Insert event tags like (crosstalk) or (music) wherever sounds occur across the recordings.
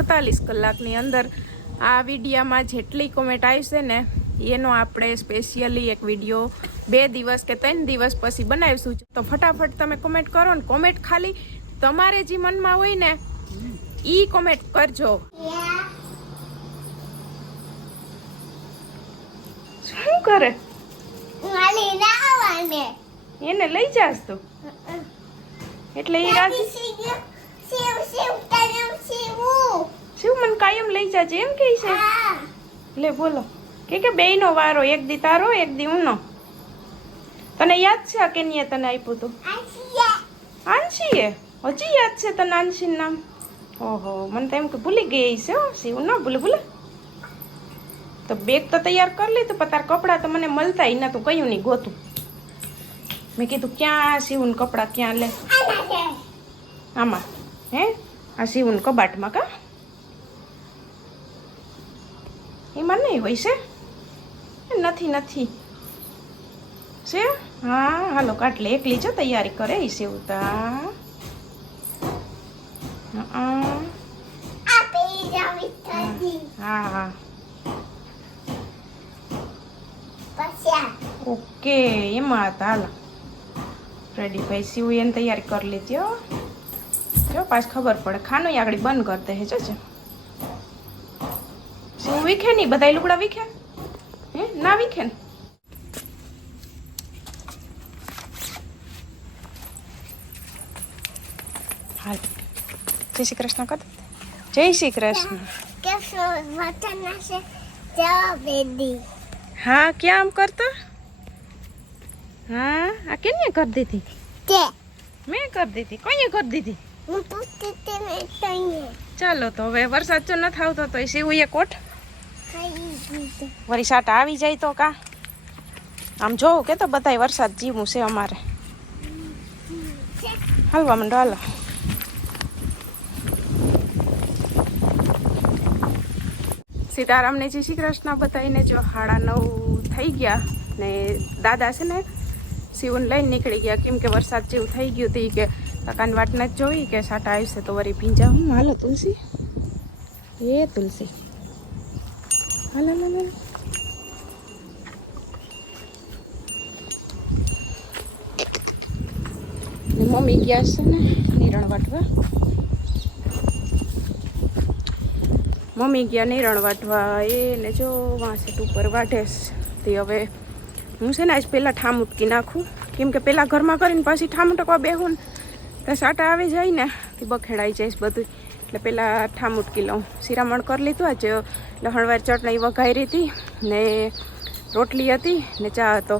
સુડતાલીસ કલાકની અંદર આ વિડીયામાં જેટલી કોમેન્ટ આવશે ને એનો આપણે સ્પેશિયલી એક વીડિયો બે દિવસ કે ત્રણ દિવસ પછી બનાવીશું. તો ફટાફટ તમે કોમેન્ટ કરો ને કોમેન્ટ ખાલી તમારે જે મનમાં હોય ને ઈ કોમેન્ટ કરજો. શું કરે? એને લઈ જાસ તું? એટલે એ રાજી શિવ શિવ શિવું. મને કાયમ લઈ જાજે એમ કે છે. લે બોલો. કે કે બેયનો વારો એક દી તારો એક દી ઉનો. તને યાદ છે આ કેનીએ તને આપ્યું તું? આશિયા આંશીએ? હજી યાદ છે તને આંશીનું નામ? ઓહો મને તો એમ કે ભૂલી ગઈ છે શિવ ના ભૂલે ભૂલે. તો બેગ તો તૈયાર કરી લીધું પણ તાર કપડાં તો મને મળતા ય તું કયું નહીં ગોતું. મેં કીધું ક્યાં શિવન કપડાં ક્યાં લે? આમાં. હે? આ उनको કબાટમાં કા? એમાં નહીં હોય છે? નથી નથી. છે? હા હાલો કાટલે એકલી જો તૈયારી કરે એ શિવતા. હા. હા ઓકે એમાં હતા હાલો. રેડી ભાઈ શિવ એને તૈયારી કરી લીધી જો પાછ ખબર પડે. ખાનું આગળ બંધ કરી દે જો શું વીખે નહીં? બધા લુગડા વીખે? હે? ના વીખે ને? હાલ. જય શ્રી કૃષ્ણ કર જય શ્રી કૃષ્ણ. હા ક્યાં આમ કરતા? હા આ કેને કરી દીધી? મેં કરી દીધી? કોઈએ કરી દીધી? ચાલો તો હવે વરસાદ જો નથી આવતો તો સીવું એ કોટ. વળી સાટા આવી જાય તો કા. આમ જોવું કે તો બધાય વરસાદ જીવું છે અમારે. હાલવા માંડો હાલો. સીતારામને જય શ્રી કૃષ્ણ બતાવીને જો સાડા નવ થઈ ગયા ને દાદા છે ને શિવને લઈને નીકળી ગયા. કેમ કે વરસાદ જેવું થઈ ગયું હતું કે કાકાની વાટના જ જોઈ કે સાટા આવશે તો વળી ભીંજા હું, હાલો તુલસી. એ તુલસી. હાલો હાલો મમ્મી ગયા છે ને નિરણ વાટવા. મમ્મી ગયા નિરણ વાટવા. એને જો વાંસેટ ઉપર વાઢે તે હવે હું છે ને આજ પહેલાં ઠામ ઉટકી નાખું. કેમ કે પહેલાં ઘરમાં કરીને પછી ઠામ ઉટકવા બેહું ને તો સાટા આવી જાય ને, તે બખેડાઈ છે બધું એટલે પહેલાં ઠામ ઉટકી લઉં શિરામણ કરી લીધું. આજ લહણવાર ચટણી વઘાઈ હતી ને રોટલી હતી ને ચા હતો.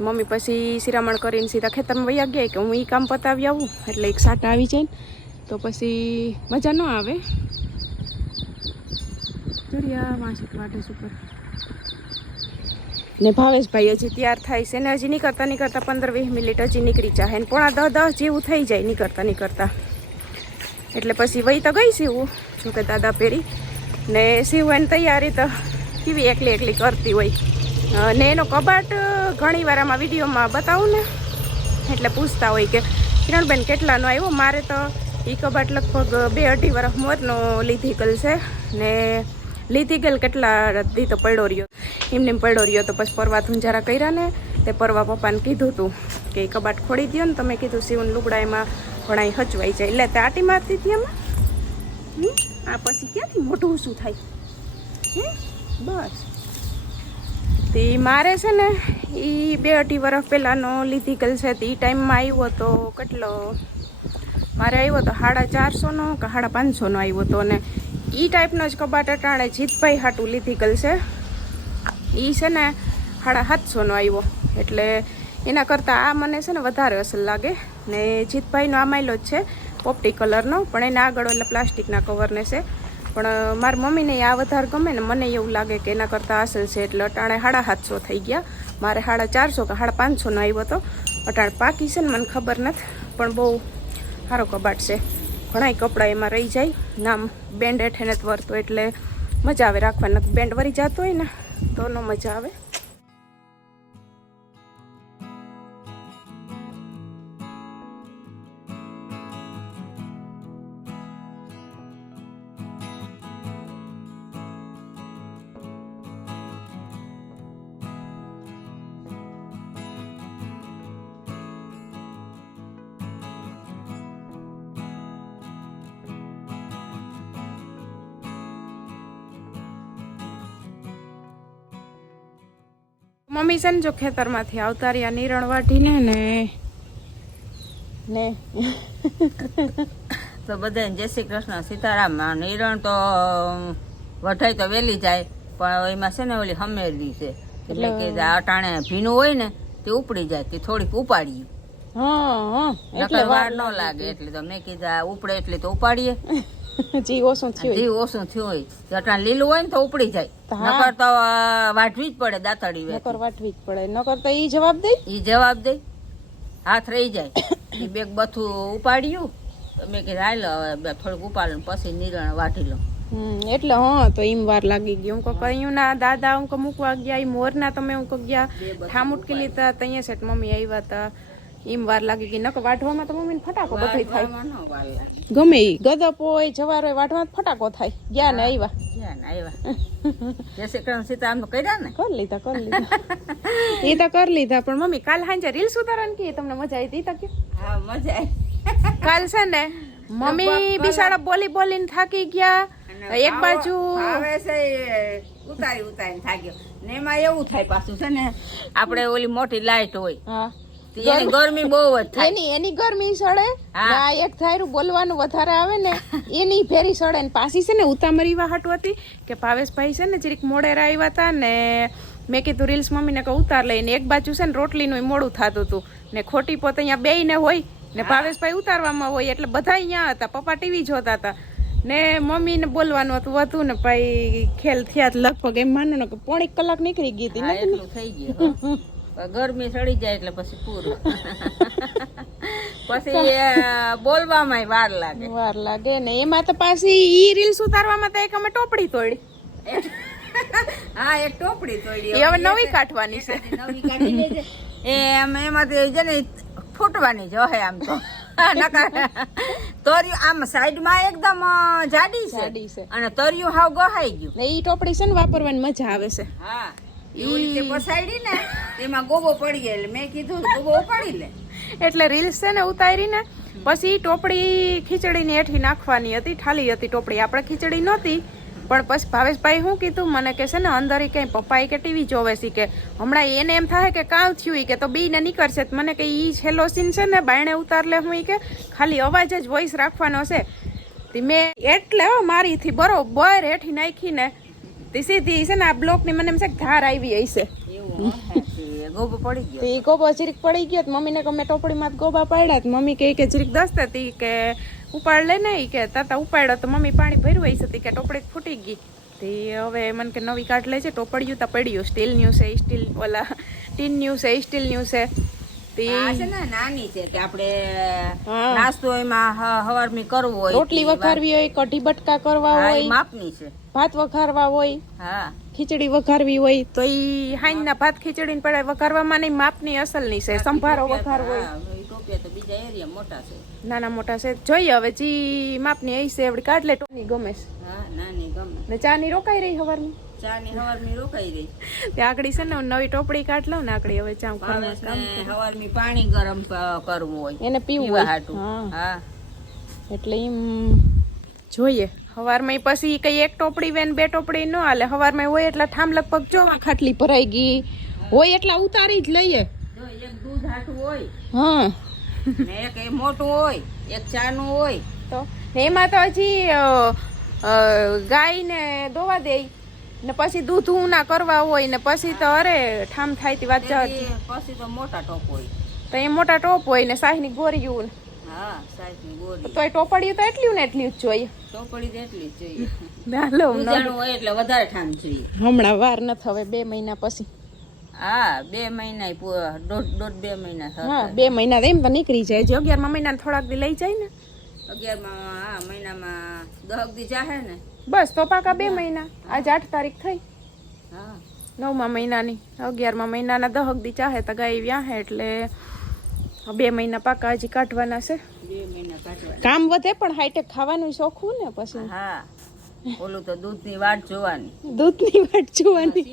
મમ્મી પછી શિરામણ કરીને સીધા ખેતરમાં વૈયા ગયા કે હું એ કામ પતાવી આવું. એટલે એક સાટા આવી જાય તો પછી મજા ન આવે. ચડિયા વાંચી વાટે ઉપર. ને ભાવેશભાઈ હજી તૈયાર થાય છે ને હજી નીકળતા નીકળતા પંદર વીસ મિનિટ હજી નીકળી જાય ને પોણા દસ દસ જેવું થઈ જાય નીકળતા નીકળતા. એટલે પછી વહી તો ગઈ સીવું જોકે દાદા પહેરી ને સીવવાની તૈયારી તો કેવી એકલી એકલી કરતી હોય. ને એનો કબાટ ઘણી વાર આમાં વિડીયોમાં બતાવું ને, એટલે પૂછતા હોય કે, કિરણબેન કેટલાનો આવ્યો? મારે તો એ કબાટ લગભગ બે અઢી વર્ષ મોરનો લીધી કલ છે ને લીધી ગયેલ કેટલા દી તો પડ્યો રહ્યો. એમને એમ પડ્યો રહ્યો તો પછી પરવા ધુંજારા કર્યા ને તે પરવા પપ્પાને કીધું હતું કે એ કબાટ ખોડી દો ને તમે કીધું સીવન લુગડા એમાં ઘણા હચવાઈ જાય. એટલે તે આટી મારતી હતી એમાં? આ પછી ક્યાંથી મોટું શું થાય? બસ. તે મારે છે ને એ બે અઢી વર્ષ પહેલાંનો લીધી ગયેલ છે. તે ટાઈમમાં આવ્યો તો કેટલો? મારે આવ્યો તો સાડા ચારસોનો કે સાડા પાંચસોનો આવ્યો હતો અને એ ટાઈપનો જ કબાટ અટાણે જીતભાઈ હાટું લીધી ગલ છે એ છે ને સાડા સાતસોનો આવ્યો એટલે એના કરતાં આ મને છે ને વધારે અસર લાગે. ને જીતભાઈનો આ માયલો જ છે, પોપટી કલરનો, પણ એને આગળ એટલે પ્લાસ્ટિકના કવરને છે. પણ મારી મમ્મીને આ વધારે ગમે ને મને એવું લાગે કે એના કરતાં અસલ છે. એટલે અટાણે સાડા સાતસો થઈ ગયા. મારે સાડા ચારસો કે સાડા પાંચસોનો આવ્યો હતો અટાણે પાકી છે ને મને ખબર નથી, પણ બહુ સારો કબાટ છે. ઘણાય કપડાં એમાં રહી જાય. નામ બેન્ડ હેઠે નથી વરતો એટલે મજા આવે રાખવાની. બેન્ડ વરી જતો હોય ને, તો ન મજા આવે. મમ્મી છે ને જો ખેતરમાંથી આવતા રહ્યા નિરણ વાટીને ને ને. (laughs) તો બધાને જય શ્રી કૃષ્ણ. સીતારામ આ નિરણ તો વઢાઈ તો વેલી જાય પણ એમાં છે ને ઓલી હમેલી છે. એટલે કે આ અટાણે ભીનું હોય ને તે ઉપડી જાય તે થોડીક ઉપાડીએ. હા હા એટલે નકર વાર ન લાગે એટલે તો મેં કીધા ઉપડે એટલે તો ઉપાડીએ. (laughs) (laughs) જી ઓછું થયું જી ઓછું થયું હોય. જટા લીલું હોય ને તો ઉપડી જાય. નકર તો વાટવી જ પડે દાંતડી. નકર વાટવી જ પડે. નકર તો ઈ જવાબ દે. ઈ જવાબ દે. હાથ રહી જાય. (coughs) ઈ બેગ બથું ઉપાડ્યું. મેં કીધું હાલ હવે થોડુંક ઉપાડ પછી નિરણ વાટી લઉં. એટલે હા તો એમ વાર લાગી ગઈ. હું કહું કયું ના દાદા હું મૂકવા ગયા એ મોરના તમે હું કહું ગયા. ઠામ ઉટકી લીધા તૈયા સેટ મમ્મી આવ્યા હતા એમ વાર લાગી ગઈ. નકર વાઢવામાં તો મમ્મીને ફટાકો બધો થાય. ગમે ઈ. ગદપ હોય જવાર હોય વાઢવામાં ફટાકો થાય. ગયા ને આવ્યા ક્યાં ને આવ્યા જય શ્રી કૃષ્ણ સીતારામ તો કર્યા ને? કરી લીધા કરી લીધા. એ તો કરી લીધા પણ મમ્મી કાલ સાંજે રીલ્સ ઉતારવાની કે તમને મજા આવી હતી તો હા મજા આવી કાલ છે ને મમ્મી બિસાડા બોલી બોલીને થાકી ગયા. એક બાજુ આવે છે ઉતારી ઉતારીને થાક્યો. ને એમાં એવું થાય પાછું છે ને આપણે ઓલી મોટી લાઈટ હોય. હા. એની ગરમી બહુ જ થાય. એની એની ગરમી સડે આ એક થાયરું બોલવાનું વધારે આવે ને એની ફેરી સડે. ને પાછી છે ને ઉતામરી વાહટ હતી કે ભાવેશભાઈ છે ને જરીક મોડેરા આવ્યા હતા ને મેં કીધું રીલ્સ મમ્મીને કહું ઉતાર લઈને. એક બાજુ છે ને રોટલીનું મોડું થતું હતું. ને ખોટી પોતે અહીંયા બેયને હોય ને ભાવેશભાઈ ઉતારવામાં હોય એટલે બધા અહીંયા હતા. પપ્પા ટીવી જોતા હતા. ને મમ્મીને બોલવાનું હતું વધુ ને ભાઈ ખેલ થયા લગભગ. એમ માનો ને કે પોણી કલાક નીકળી ગઈ હતી. થઈ ગયું. (laughs) ગરમી સડી જાય એટલે પછી પૂરું. પછી બોલવામાં વાર લાગે. વાર લાગે ને. એમાં તો પાછી ઈ રીલ્સ ઉતારવામાં તો એક અમે ટોપડી તોડી. હા એક ટોપડી તોડી. હવે નવી કાઢવાની છે. નવી કાઢી લેજે. એ એમ એમાંથી છે ને ફૂટવાની જ હે આમ તો. તર્યું આમ સાઈડમાં એકદમ જાડી છે. અને તર્યું હાવ ગહાઈ ગયું. ને ઈ ટોપડી છે ને વાપરવાની મજા આવે છે. હા. એવી રીતે પસાડી ને એમાં ગોબો પડી ગયો એટલે મેં કીધું ગોબો ઉપાડી લે. એટલે રીલ્સ છે ને ઉતારી ને પછી ટોપડી ખીચડીની હેઠી નાખવાની હતી ઠાલી હતી ટોપડી. આપણે ખીચડી નહોતી પણ પછી ભાવેશભાઈ શું કીધું? મને કે છે ને અંદર એ ક્યાંય પપ્પાએ કે ટીવી જોવે છે કે હમણાં એને એમ થાય કે કાં થયું કે તો બી ને નીકળશે મને કે એ છેલ્લો સીન છે ને બાયણે ઉતાર લે હું કે ખાલી અવાજ જ વોઇસ રાખવાનો છે. મેં એટલે હો મારીથી બરોબર હેઠી નાખીને તે સીધી છે ને આ બ્લોકની મને એમ છે ધાર આવી હશે. ગોબો પડી ગયો. તો ગોબો જરીક પડી ગયો તો મમ્મીને મેં ટોપડીમાં ગોબા પાડ્યા મમ્મી કહે કે જરીક દસતા તી કે ઉપાડ લે નહીં કે તાતા ઉપાડ્યો તો મમ્મી પાણી ભર્યું હશે તી કે ટોપડી ફૂટી ગઈ. તે હવે મને કે નવી કાઢ લેજે ટોપડિયું તા પડ્યું સ્ટીલ ન્યૂ છે સ્ટીલ ઓલા ટીન ન્યૂ છે સ્ટીલ છે છે. ને નાની છે કે આપણે નાસ્તો એમાં હવારમી કરવો હોય રોટલી વઘારવી હોય કઢી બટકા કરવા હોય માપની છે. ભાત વઘારવા હોય હા. ખીચડી વઘારવી હોય તો ઈ હાઈના ભાત ખીચડી પડે વઘારવામાં નહીં માપની અસલની છે. સંભારો વઘારવો હોય. હા, એ ટોપિયા તો બીજા એરિયા મોટા છે. નાના મોટા છે. જોઈએ હવે જી માપની હશે એવડી કાઢ લે ટોની ગમે છે. હા નાની ગમે. ને ચા ની રોકાઈ રહી હવારની. ચાની હવારમી રોકાઈ રહી તે આકડી છે ને નવી ટોપડી કાઢ લઉં ને આકડી હવે ચા હવારમી પાણી ગરમ કરવું હોય. એને પીવું હાટું. હા. એટલે એમ જોઈએ. હવારમાં પછી કઈ એક ટોપડી વેન બે ટોપડી ન હાલે. હવારમાં હોય એટલે ઠામ લગભગ જોવા ખાટલી ભરાઈ ગઈ. હોય એટલા ઉતારી જ લઈએ. જો એક દૂધ હાટું હોય. હા. ને એક એ મોટું હોય એક ચાનું હોય. તો એમાં તો હજી ગાયને દોવા દે. ને પછી દૂધ ઉના કરવા હોય ને પછી તો અરે ઠામ થાય તી વાત પછી તો મોટા ટોપ હોય. તો એ મોટા ટોપ હોય ને સાહની ગોરીયું ને હા સાહની ગોરી. તો એ ટોપડિયું તો એટલું ને એટલું જ જોઈએ. ટોપડી એટલી જ જોઈએ. (laughs) હાલો હોય એટલે વધારે ઠામ જોઈએ. હમણાં વાર નથી હવે બે મહિના પછી. હા બે મહિના દોઢ દોઢ બે મહિના હા બે મહિના એમ તો નીકળી જાય. જે અગિયારમાં મહિના થોડાક દી લઈ જાય ને. અગિયારમાં હા મહિનામાં દહક દી જાહે ને. બસ તો પાકા બે મહિના. આજ આઠ તારીખ થઈ. હા. નવમા મહિનાની. અગિયારમા મહિનાના દહક દી ચાહે તો ગાય વ્યાહે એટલે બે મહિના પાકા હજી કાઢવાના છે. કામ વધે પણ હાઈટેક ખાવાનું શોખવું ને પછી? હા. ઓલું તો દૂધની વાટ જોવાની. દૂધની વાટ જોવાની.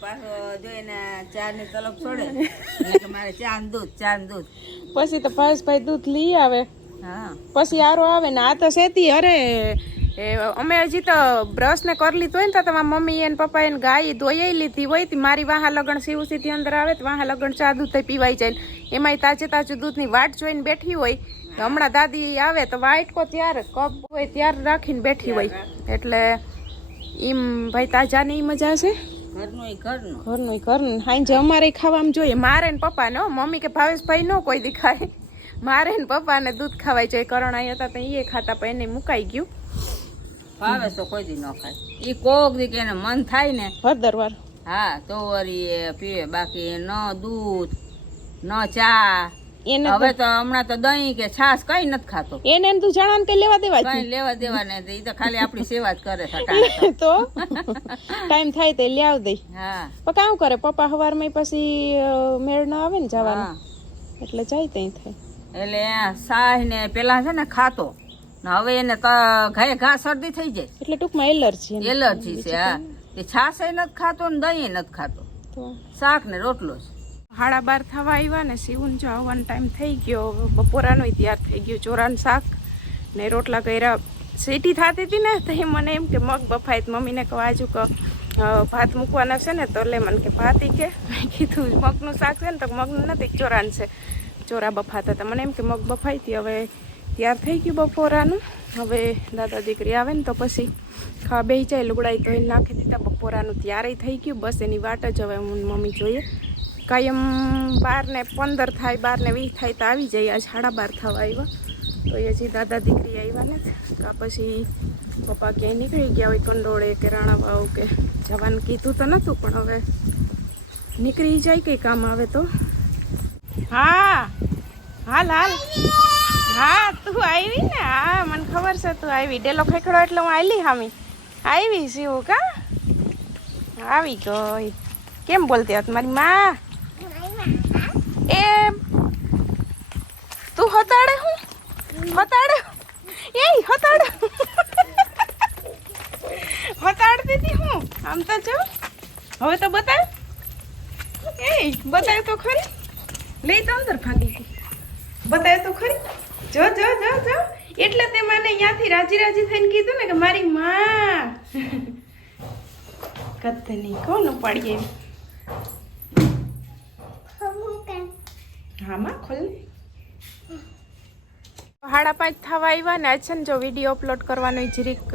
પાછો જોઈને ચા ની તલબ છોડે. મારે ચા દૂધ ચા દૂધ. પછી તો ભાઈ દૂધ લઈ આવે. હા. પછી આરો આવે ને આ તો સેતી અરે એ અમે હજી તો બ્રશ ને કરી લીધું હોય ને તો તમારા મમ્મી એને પપ્પા એને ગાય ધોઈ લીધી હોય તી. મારી વાહા લગણ શિવ સીધી અંદર આવે તો વાહા લગણ ચા દૂધ પીવાઈ જાય એમાંય તાજે તાજું દૂધની વાટ જોઈને બેઠી હોય. તો હમણાં દાદી આવે તો વાટકો ત્યારે કપ હોય ત્યારે રાખીને બેઠી હોય. એટલે એમ ભાઈ તાજાની મજા છે ઘરનું ઘરનું. ઘરનું ઘરનું. અમારે ખાવામાં જોઈએ. મારે ને પપ્પાને મમ્મી કે ભાવેશભાઈ ન કોઈ દેખાય. મારે ને પપ્પાને દૂધ ખાવાય જોઈએ કરણ અહીં હતા તો એ ખાતા પણ એને મુકાઈ ગયું. ભાવે તો કોઈ દી ન ખાય. ઈ કોક દી કે મન થાય ને હળદરવાર હા તો વરી એ પીવે. બાકી ન દૂધ ન ચા. એને હવે તો હમણાં તો દહીં કે છાશ કઈ નથી ખાતો. એને તું જણાવ કે લેવા દેવા કઈ લેવા દેવા ને ઈ તો ખાલી આપણી સેવા જ કરે છે (laughs) તો. ટાઈમ થાય તે લ્યાવ દઈ હા. પણ કામ કરે પપ્પા સવારમાં પછી મેળ ન આવે ને જવાનું. એટલે જાય ત્યાં થાય. એટલે સાહ ને પેલા છે ને ખાતો. હવે એને ઘાય ઘા શરદી થઈ જાય. એટલે ટૂંકમાં એલર્જી એલર્જી છે હા. એ છાશ નથી ખાતો ને દહીં નથી ખાતો. શાક ને રોટલો જ હાડા બાર થવા આવ્યા ને સીવું જો આવવાનો ટાઈમ થઈ ગયો. બપોરાનો તૈયાર થઈ ગયો ચોરાનું શાક ને રોટલા કર્યા. સીટી થતી હતી ને તો એ મને એમ કે મગ બફાય. મમ્મીને કહો આજુ કહો ભાત મૂકવાના છે ને તો લે મને કે ભાત કે. મેં કીધું મગનું શાક છે ને તો મગનું નથી ચોરાન છે. ચોરા બફાતા હતા. મને એમ કે મગ બફાઈ હતી હવે તૈયાર થઈ ગયું બપોરાનું. હવે દાદા દીકરી આવે ને તો પછી ખાવા બે જાય, લુગડાઈ ધોઈને નાખી દીધા, બપોરાનું ત્યારે થઈ ગયું. બસ એની વાટ જ હવે હું મમ્મી જોઈએ. કાયમ બાર ને પંદર થાય, બાર ને વીસ થાય તો આવી જાય. આજ સાડા બાર થવા આવ્યા તો એ હજી દાદા દીકરી આવ્યા ને કા પછી પપ્પા ક્યાંય નીકળી ગયા હોય કંડોળે કે રાણાવાવ કે જવાનું કીધું તો નહોતું પણ હવે નીકળી જાય કંઈ કામ આવે તો. હા, હાલ હાલ. હા, તું આવી ને? હા, મને ખબર છે તું આવી ડેલો ખેકડો એટલે હું આવેલી હામી. આવી શિવ કા? આવી ગઈ. કેમ બોલતી હતી મારી માં? એ તું હતાડે હું? હતાડે એ હતાડ હતાડતી હતી હું? આમ તો જો. હવે તો બતાવ એ બતાવ તો ખરી. લઈ તો અંદર ભાગી ગઈ. બતાવ તો ખરી. જો જો જો જો. એટલે તે મને અહીંયાથી રાજી રાજી થઈને કીધું ને કે મારી માં. કદ કોણ ઉપાડીએ? એમ હા, માં, ખોલ. સાડા પાંચ થવા આવ્યા ને છે ને જો વીડિયો અપલોડ કરવાનો જરીક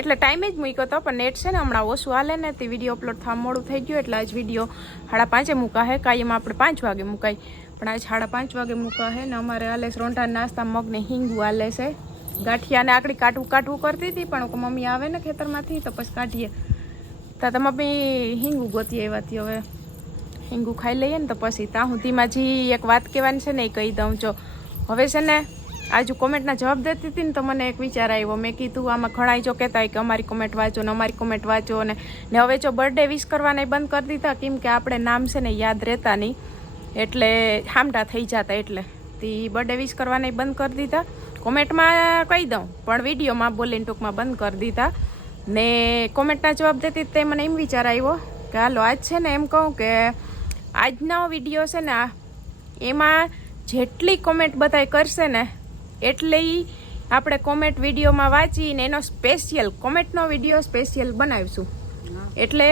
એટલે ટાઈમે જ મૂક્યો હતો પણ નેટ છે ને હમણાં ઓછું હાલે ને, તે વીડિયો અપલોડ થવા મોડું થઈ ગયું, એટલે આજ વીડિયો હાડા પાંચે મૂકા હે, કાયમ આપણે પાંચ વાગે મુકાય. પણ આજ સાડા પાંચ વાગે મૂકા હે ને અમારે છે રોંઢા નાસ્તા મગને હિંગુ હાલે છે. ગાંઠિયાને આકડી કાટવું કાટવું કરતી હતી, પણ મમ્મી આવે ને ખેતરમાંથી, તો પછી કાઢીએ. તો તો મમ્મી હિંગુ ગોતી આવ્યાથી હવે. હિંગું ખાઈ લઈએ ને તો પછી ત્યાં સુધીમાં જે એક વાત કહેવાની છે ને એ કહી દઉં છો હવે છે ને, આજુ કોમેન્ટના જવાબ દેતી હતી ને તો મને એક વિચાર આવ્યો. મેં કીધું, આમાં ઘણા જો કહેતા હોય કે અમારી કોમેન્ટ વાંચો ને અમારી કોમેન્ટ વાંચો ને. ને હવે જો બર્થડે વિશ કરવાને બંધ કરી દીધા, કેમ કે આપણે નામ છે ને યાદ રહેતા નહીં. એટલે હામટા થઈ જતા એટલે. તે બર્થડે વિશ કરવાને બંધ કરી દીધા. કોમેન્ટમાં કહી દઉં પણ વિડીયોમાં બોલીને ટૂંકમાં બંધ કરી દીધા. ને કોમેન્ટના જવાબ દેતી તે મને એમ વિચાર આવ્યો કે હાલો આજ છે ને એમ કહું કે આજનો વીડિયો છે ને આ એમાં જેટલી કોમેન્ટ બધાય કરશે ને એટલી આપણે કોમેન્ટ વિડીયોમાં વાંચીને એનો સ્પેશિયલ કોમેન્ટનો વીડિયો સ્પેશિયલ બનાવીશું. એટલે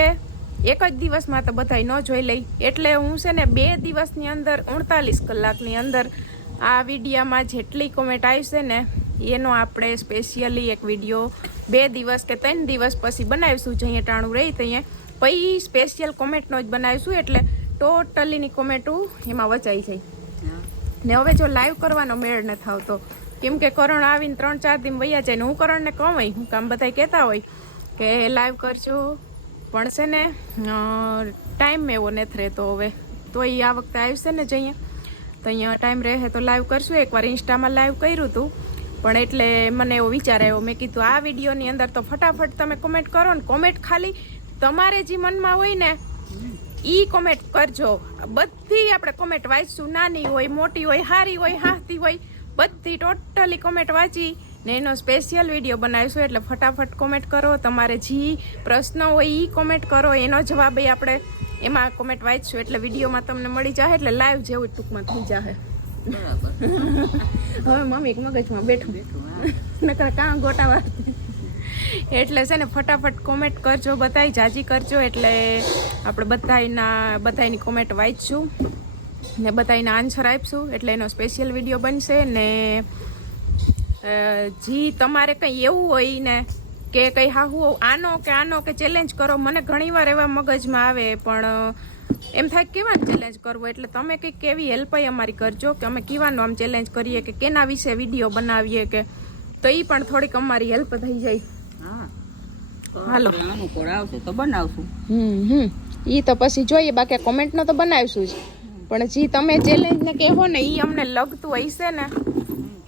એક જ દિવસમાં તો બધાય ન જોઈ લઈ. એટલે હું છે ને બે દિવસની અંદર ઉડતાલીસ કલાકની અંદર આ વિડીયામાં જેટલી કોમેન્ટ આવી છે ને, એનો આપણે સ્પેશિયલી એક વીડિયો બે દિવસ કે ત્રણ દિવસ પછી બનાવીશું, જઈએ ટાણું રહી તઈએ. પછી સ્પેશિયલ કોમેન્ટનો જ બનાવીશું, એટલે ટોટલીની કોમેન્ટો એમાં વચાઈ જાય ને હવે જો લાઈવ કરવાનો મેળ ન આવતો. કેમ કે કરણ આવીને ત્રણ ચાર દિન વૈયા જાય ને હું કરણને કહું હોય હું કામ બધા કહેતા હોય કે લાઈવ કરજો. પણ છે ને ટાઈમ એવો નથી રહેતો હવે. તો એ આ વખતે આવશે ને જઈએ. તો અહીંયા ટાઈમ રહે તો લાઈવ કરશું. એકવાર ઇન્સ્ટામાં લાઈવ કર્યું હતું પણ એટલે મને એવો વિચાર આવ્યો. મેં કીધું, આ વિડીયોની અંદર તો ફટાફટ તમે કોમેન્ટ કરો ને કોમેન્ટ ખાલી તમારે જે મનમાં હોય ને એ કોમેન્ટ કરજો. બધી આપણે કોમેન્ટ વાંચશું. નાની હોય, મોટી હોય સારી હોય હાથી હોય, બધી ટોટલી કોમેન્ટ વાંચી ને એનો સ્પેશિયલ વીડિયો બનાવીશું એટલે ફટાફટ કોમેન્ટ કરો. તમારે જે પ્રશ્ન હોય એ કોમેન્ટ કરો. એનો જવાબ એ આપણે એમાં કોમેન્ટ વાંચશું એટલે વિડીયોમાં તમને મળી જાય એટલે લાઈવ જેવું ટૂંકમાં થઈ જાય (laughs) હવે મમ્મી મગજમાં બેઠું. બેઠું નકર કાં ગોટાવા એટલે છે ને ફટાફટ કોમેન્ટ કરજો બધાય જાજી કરજો એટલે આપણે બધાયના બધાયની કોમેન્ટ વાંચશું ને બધાયના આન્સર આપીશું એટલે એનો સ્પેશિયલ વીડિયો બનશે ને જી તમારે કંઈ એવું હોય ને કે કંઈ હાહુ આનો કે આનો કે ચેલેન્જ કરો? મને ઘણીવાર એવા મગજમાં આવે પણ એમ થાય કેવાનું ચેલેન્જ કરવો? એટલે તમે કંઈક કેવી હેલ્પ અમારી કરજો કે અમે કેવાનું આમ ચેલેન્જ કરીએ કે કેના વિશે વીડિયો બનાવીએ કે તો એ પણ થોડીક અમારી હેલ્પ થઈ જાય. હા. હાલો. તો બનાવશું. હમ હમ. એ તો પછી જોઈએ બાકી કોમેન્ટનો તો બનાવીશું જ. પણ જે તમે ચેલેન્જને કહેવો ને એ અમને લગતું હશે ને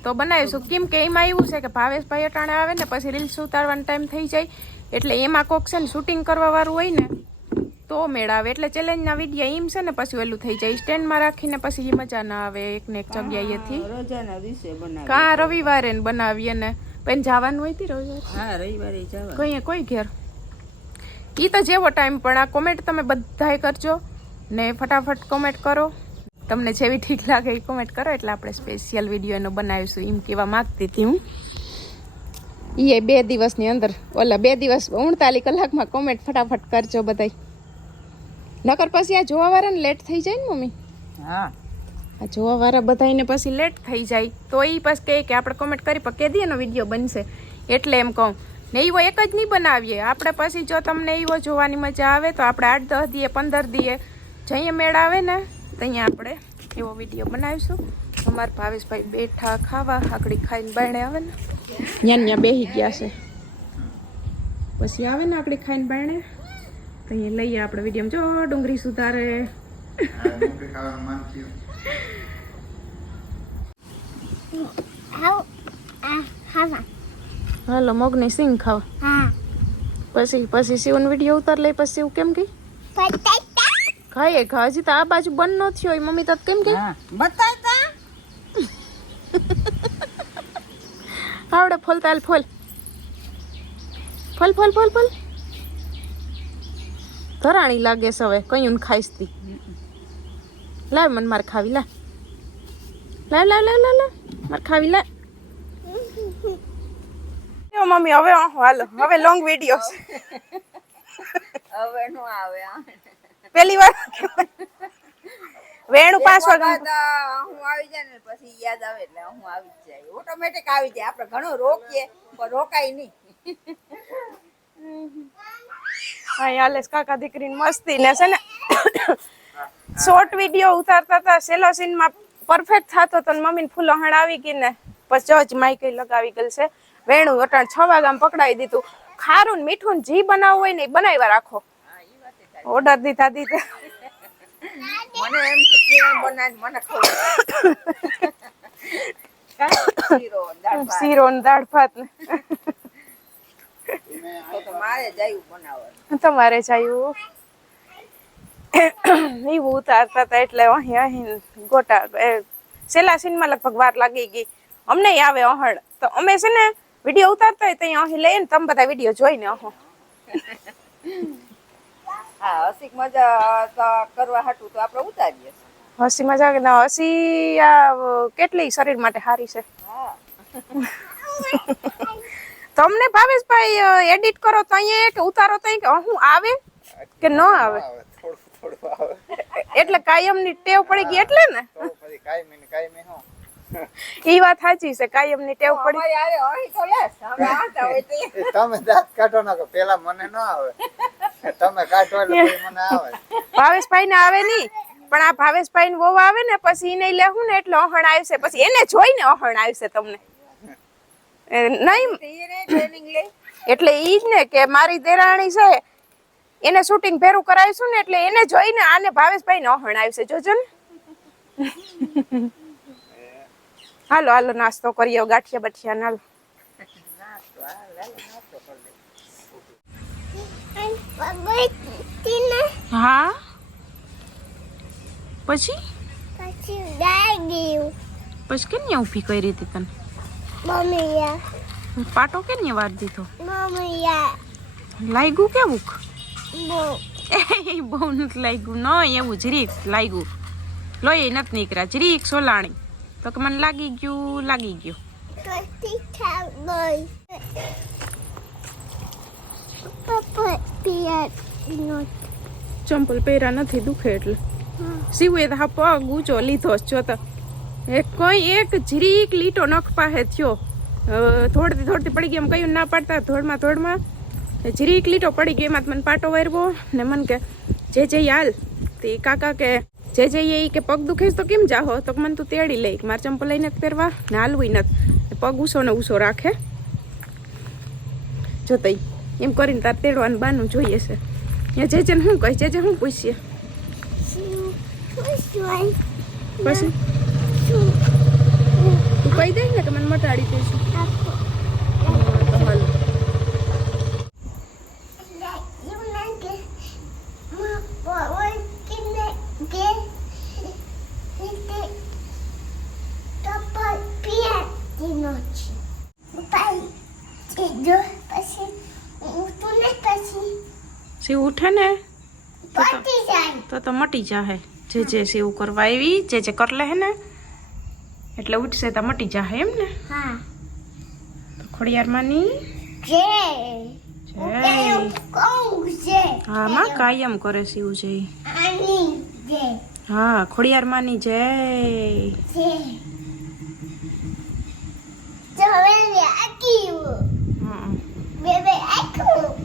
તો બનાવીશું. કેમ કે એમાં એવું છે કે ભાવેશભાઈ અટાણે આવે ને પછી રીલ્સ ઉતારવાનો ટાઈમ થઈ જાય. એટલે એમાં કોક છે ને શૂટિંગ કરવા વાળું હોય ને તો મેળ આવે એટલે ચેલેન્જના વિડીયા એમ છે ને પછી વહેલું થઈ જાય. સ્ટેન્ડમાં રાખીને પછી એ મજા ના આવે એક ને એક જગ્યાએથી કાં રવિવારે ને બનાવીએ ને. પણ જવાનું હોય તી રવિવારે? કઈ કોઈ ઘેર? એ તો જેવો ટાઈમ પણ આ કોમેન્ટ તમે બધાય કરજો ને ફટાફટ કોમેન્ટ કરો. તમને જેવી ઠીક લાગે એ કોમેન્ટ કરો. એટલે આપણે સ્પેશિયલ વીડિયો એનો બનાવીશું. એમ કહેવા માંગતી હતી હું. એ બે દિવસની અંદર ઓલા બે દિવસ ઉણતાલીસ કલાકમાં કોમેન્ટ ફટાફટ કરજો બધાય. નકર પછી આ જોવાવાળાને લેટ થઈ જાય ને મમ્મી? હા. આ જોવાવાળા બધાને પછી લેટ થઈ જાય. તો એ પછી કહે કે આપણે કોમેન્ટ કરી પણ કહે એનો વીડિયો બનશે. એટલે એમ કહું. ને એવો એક જ નહીં બનાવીએ. આપણે પછી જો તમને એવો જોવાની મજા આવે તો આપણે આઠ દસ દીએ પંદર દીએ. જઈએ મેળ આવે ને. તો અહીંયા આપણે એવો વીડિયો બનાવીશું. અમારા ભાવેશભાઈ બેઠા ખાવા આકડી ખાઈને બાયણે આવે ને. ત્યાં ત્યાં બેસી ગયા છે. પછી આવે ને આકડી ખાઈને બાયણે? તો એ લઈએ આપણે વીડિયો. જો ડુંગળી સુધારે. હાલો મગની સિંગ ખાવા. હા. પછી પછી શિવન વીડિયો ઉતાર લઈ પછી શિવ કેમ ગઈ? પટાટા એ હજી તો આ બાજુ બંધ ન થયો. મમ્મી તત કેમ કે? બતાવતા? (laughs) આવડે ફોલ તાલ ફોલ. ફોલ ફોલ ફોલ ફોલ. ધરાણી લાગે છે હવે. કયું ને ખાઈશ તી. લાવ મને મારે ખાવી લા લાવ લાવ લાવ લાવ લાવ. મારે ખાવી લા મમ્મી હવે હાલો. હવે લોંગ વીડિયો (laughs) હવે નું આવે પેલી વાર વેણું પાંચ અ, હું આવી જાય ને પછી યાદ આવે એટલે હું આવી જ જાય. ઓટોમેટિક આવી જાય. આપણે ઘણું રોકીએ પણ રોકાય નહીં. અહીં આલેશ કાકા દીકરીની મસ્તી ને છે ને શોર્ટ વીડિયો ઉતારતા હતા. સેલો સીનમાં પરફેક્ટ થતો તો મમ્મીને ફૂલો હણ આવી ગઈ ને પછી જ માઈક લગાવી ગયેલ છે. વેણું વટાણ છ વાગ્યામાં પકડાવી દીધું. ખારું મીઠું જી બનાવવું હોય ને એ બનાવ્યા રાખો. ઓર્ડર દીધા દીધા. મને એમ કે બનાવીને મને ખબર શીરો. ને દાળ ભાત ને. તમારે જાયું એવું ઉતારતા હતા એટલે અહીં અહીં ગોટા સેલા સીનમાં લગભગ વાર લાગી ગઈ. અમને આવે અહળ તો અમે છે ને વીડિયો ઉતારતા હોય તો અહીં અહીં લઈએ ને તમે બધા વીડિયો જોઈને અહો હા હસીક મજા તો કરવા હાટું તો આપણે ઉતારીએ હસી મજા કે ના હસી આ કેટલી શરીર માટે સારી છે. હા. તમને ભાવેશભાઈ એડિટ કરો તો અહીંયા કે ઉતારો તો કે હું આવે કે ન આવે? થોડું થોડું આવે. એટલે કાયમની ટેવ પડી ગઈ એટલે ને? કાયમી કાયમી હું. એ વાત સાચી છે કાયમની ટેવ પડી તમે દાંત કાઢો ના પેલા મને ન આવે. તમે કાઢો એટલે મને આવે. ભાવેશભાઈ ને આવે નહીં પણ આ ભાવેશભાઈ ને વહુ આવે ને પછી એને લેવું ને એટલે અહણ આવશે. પછી એને જોઈને અહણ આવશે તમને. એ નહીં એને ટ્રેનિંગ લે. એટલે ઈ જ ને કે મારી દેરાણી છે એને શૂટિંગ ભેરું કરાવીશું ને એટલે એને જોઈને આને ભાવેશભાઈ ને અહણ આવશે. જોજો ને. (laughs) હાલો હાલો નાસ્તો કરીએ ગાંઠિયા બઠિયા નાલ હા? પછી? પછી ગાય પછી કેમ ઊભી કરી હતી તને? મમ્મીયા પાટો કેમ વાર દીધો? મમ્મીયા લાગ્યું કેવું બહુ. એ બહુ નથી લાગ્યું. ન એવું જરીક લાગ્યું. લોહી નથી નીકળ્યા. જરીક સોલાણી. તો કે મને લાગી ગયું લાગી ગયું. પપ્પા પિયા ગઈ. નો ચંપલ પહેર્યા નથી દુખે એટલે. શિવે હા પગ ઊંચો લીધો છે એ કોઈ એક જીરીક લીટો નખ પાસે થયો. થોડતી થોડતી પડી ગઈ એમ કયું ના પાડતા, ધોળમાં ધોળમાં. જીરીક લીટો પડી ગયો, એમાં મને પાટો વારવો ને મને કે, જે જે હાલ. તે કાકા કે, જે જે એ કે પગ દુખે તો કેમ જાહો? તો મને તું તેડી લઈ મારે ચંપલ લઈને પહેરવા ને હાલવું નથી. પગ ઊંસો ને ઊંસો રાખે. જોતઈ એમ કરીને તાર તેડવાનું બાનું જોઈએ છે. એ જે જે શું કહે જે જે શું પૂછીએ પછી તું કહી દે ને કે મને મટાડી દઈશું આપો તો હાલ શિવ ઉઠે ને તો તો મટી જાહે. જે જે શિવ કરવા આવી જે જે કર લે હે ને એટલે ઉઠશે તો મટી જાહે એમ ને. તો ખોડિયારમાંની જય. હા માં કાયમ કરે શિવ જય. હા ખોડિયારમાંની જય. હા બે બે cool.